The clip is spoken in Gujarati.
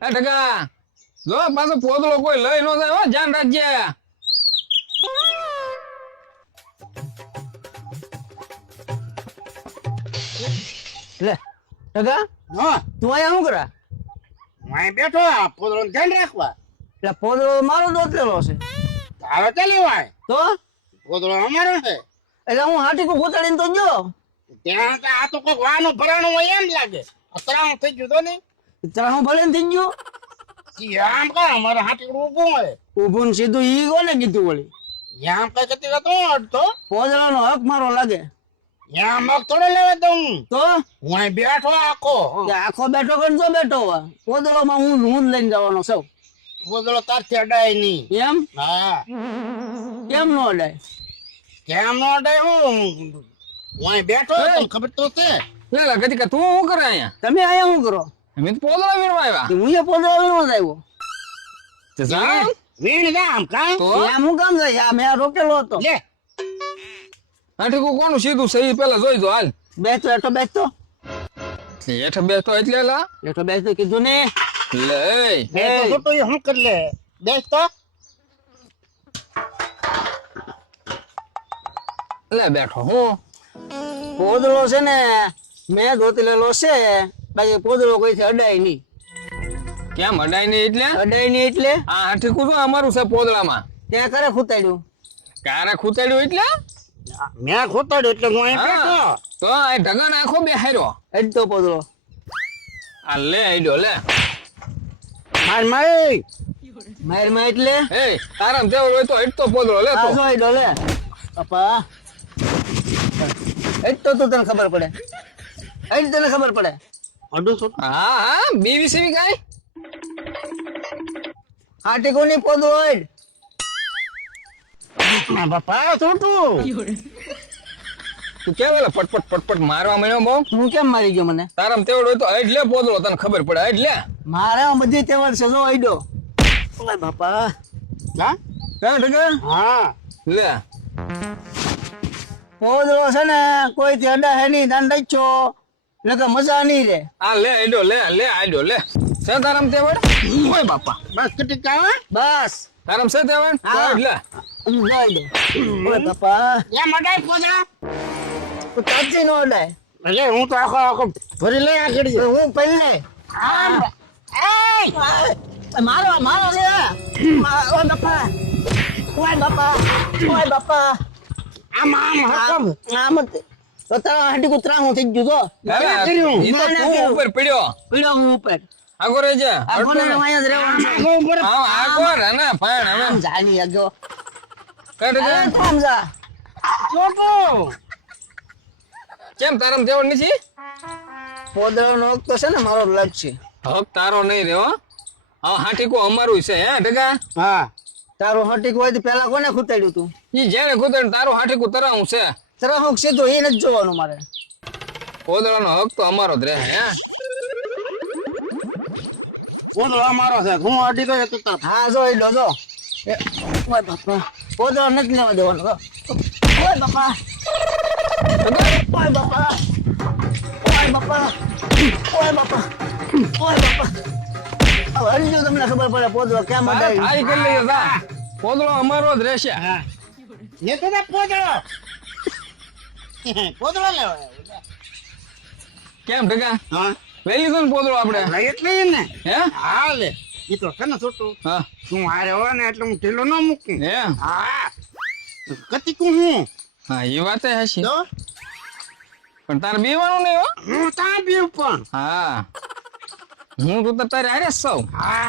એ ટકા જો પાછો પોદળો કોઈ લઈ ન જાય હો, ધ્યાન રાખજે. લે ટકા હા તું અહીંયા શું કરા? હું બેઠો આ પોદળોનું ધ્યાન રાખવા. એટલે પોદળો મારો દોતેલો છે તારો ચાલી વાય તો પોદળો અમારો છે. એટલે હું હાટી કો ગોતાડીને તો ગયો. ત્યાં તો આ તો કોઈક વાનું ભરાણું હોય એમ લાગે. અથડાણું થઈ ગયું તો નહીં. તારા હું ભલે થઈ ગયો ઈ આમ કા અમારે હાથી ઊભું હોય ઊભું ને સીધું ઈ કોને કીધું વળી? યામ કઈ કતી તો અડતો પોદળાનો હક મારો લાગે યામ મગ થોડો લેવા દઉં. તો હું અહીં બેઠો આખો કે આખો બેઠો કરજો બેઠો હોય પોદળોમાં હું જ લઈને જવાનો સૌ પોદળો તારથી અડાય નહીં. એમ હા કેમ નો અડાય? કેમ નો અડાય? હું અહીં બેઠો તને ખબર તો છે. લે ગતિકા તું શું કરે અહીંયા? તમે અહીંયા શું કરો? અમે તો પોદળા વીણવા આવ્યા. કે હું એ પોદળો વીણવા જ આવ્યો. તે જા. વીણ જામ કા તો એમ હું કામ જાય આ મેં રોકેલો હતો. લે આઠીકું કોનું સીધું છે ઈ પેલા જોઈ દો હાલ. બેસતો એઠો બેસતો હેઠ બેસતો એટલે લા એઠો બેસતો કીધું ને લે બે તો છોટું એ શું કરી લે બેસ તો લે બેઠો હું પોદળો છે ને મેં ધોતેલો છે બાકી પોદળો કોઈથી અડાય નહીં. કેમ અડાય નહીં એટલે? અડાય નહીં એટલે આ આઠીકું તો અમારું છે પોદળામાં. ત્યાં કરે ખૂતાડ્યું. કારે ખૂતાડ્યું એટલે? મેં ખોતાડ્યું એટલે હું અહીં બેઠો. હા. તો આ ઢગા નાખો બે હાર્યો. અડતો પોદળો આ લે આઈડો લે. માર મારી મારમાં એટલે એ તારામ તેવો હોય તો હેઠતો પોદળો લે તો. આ જો અડો લે પપ્પા અડતો તો તને ખબર પડે અડ તને ખબર પડે. અડું છું હા હા બીવી સેવી કાઈ હાટી કોની પોદળો અડ બાપા છોટું તું કેવાલે પટપટ પટપટ મારવા મળ્યો બહુ. હું કેમ મારી ગયો મને? તારામ તેવો હોય તો હેઠ લે પોદળો તને ખબર પડે હેઠ લે. મારા બધી તહેવાર છે જો અડો. ઓય બાપા હા હા ઢગા હા લે પોદળો છે ને કોઈથી અડા હે નહીં દાન રાખજો એટલે મજા નહીં રે. આ લે આઈડો લે લે આઈડો લે. છે તારામ તેવડ? ઓય બાપા બસ કટી કાવા બસ તારામ છે તેવડ? તો હા. હેઠ લે. ઓય બાપા એમ અડાય પોદળા તો તાજી નો અડાય. એટલે હું તો આખો આખો ભરી લઈ આ કરી હું પહેલે મારો મારો રે ઓય બાપા ઓય બાપા ઓય બાપા આમ આમ હકમ આમ તો તારા હાડી કૂતરા હું થઈ ગયું તો અરે, કર્યું? ઈ તો ના, તું કર્યું. ઉપર પડ્યો. પીડો હું ઉપર આગો રહેજે. આ કોને અહીંયા જ રહેવાનું છે. આખો ઉપર આમ આગો રે ને ભાણ હવે. આમ જાની આગો કાઢ દે. આમ જા છોટું કેમ તારામ તેવડ નથી? પોદળાનો હક તો છે ને મારો લગ છે. હક તારો નહીં રે હો. હા હાટીકો અમારું છે હે ઢગા. હા તારો હટીક હોય તો પેલા કોને ખૂતાડ્યું તું? ઈ જ્યારે કુતર તારો હાટીકો તરાવું છે. તરા હક સીધો એ નથી જોવાનું મારે. પોદળાનો હક તો અમારો જ રહે હે. પોદળો અમારો છે હું અડી ગયો તો તાર હા જો ઈડો જો ઓય બાપા પોદળો નથી લેવા દેવાનો જો. ઓય બાપા ઓય બાપા ઓય બાપા ઓય બાપા ઓય બાપા હવે હલજો તમને ખબર પડે પોદળો કેમ અડાય. આઈ કરી લઈએ જા. પોદળો અમારો જ રહેશે. હા એ તો ના પોદળો પોદળો લેવા કેમ ઢગા? હા લઈ લીધો ને પોદળો આપણે? એટલે ને હે? હા લે એ તો છે ને છોટું હા. તું હારે હોય ને એટલે હું ઢીલો ન મૂકું હે? હા કતિકું હું હા એ વાત હશે. તો પણ તારે બીવાનું નહીં હો. હું ત્યાં બી પણ હા હું તો તારે હારે જ સૌ. હા